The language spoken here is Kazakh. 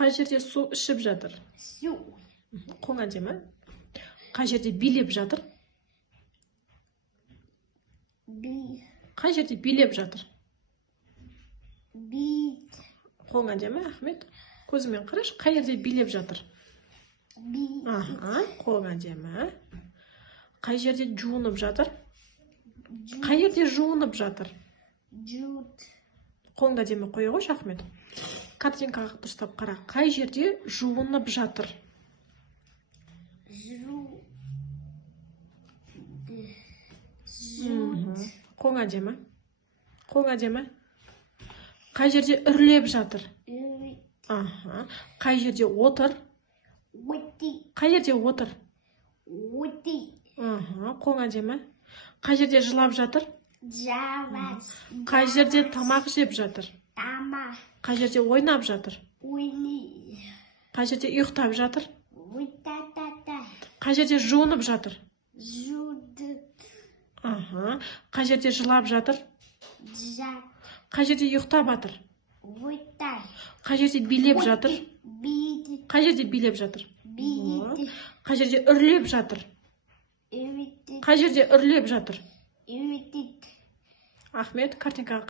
Қай жерде су ішіп жатыр? Su. Қоң әдемі. Қай жерде билеп жатыр? Bi. Қай жерде билеп жатыр? Beat. Қоң әдемі, Ахмет. Көзімен қарашы, қай жерде билеп жатыр? Beat. Қоң әдемі. Қай жерде жуынып жатыр? Қай жерде жуынып жатыр? Jude. Қолыңды әдемі қоя қойшы, Ахмет. Картинкаға дұрыстап қара. Қай жерде жуынып жатыр? Қолың әдемі. Қолың әдемі. Қай жерде үрлеп жатыр? Қай жерде отыр? Witty. Қай жерде отыр? Witty. Қолың әдемі. Қай жерде жылап жатыр? Javas. Қай жерде тамақ жеп жатыр? Tama. Қай жерде ойнап жатыр? Winnie. Қай жерде ұйықтап жатыр? Witatata. Қай жерде жуынып жатыр? Jude. Қай жерде жылап жатыр? Jack. Қай жерде ұйықтап жатыр? Witty. Қай жерде билеп жатыр? Beat. Қай жерде билеп жатыр? Beat. Қай жерде үрлеп жатыр? Irritate. Қай жерде үрлеп жатыр? Irritate. Ахмет, картинкаға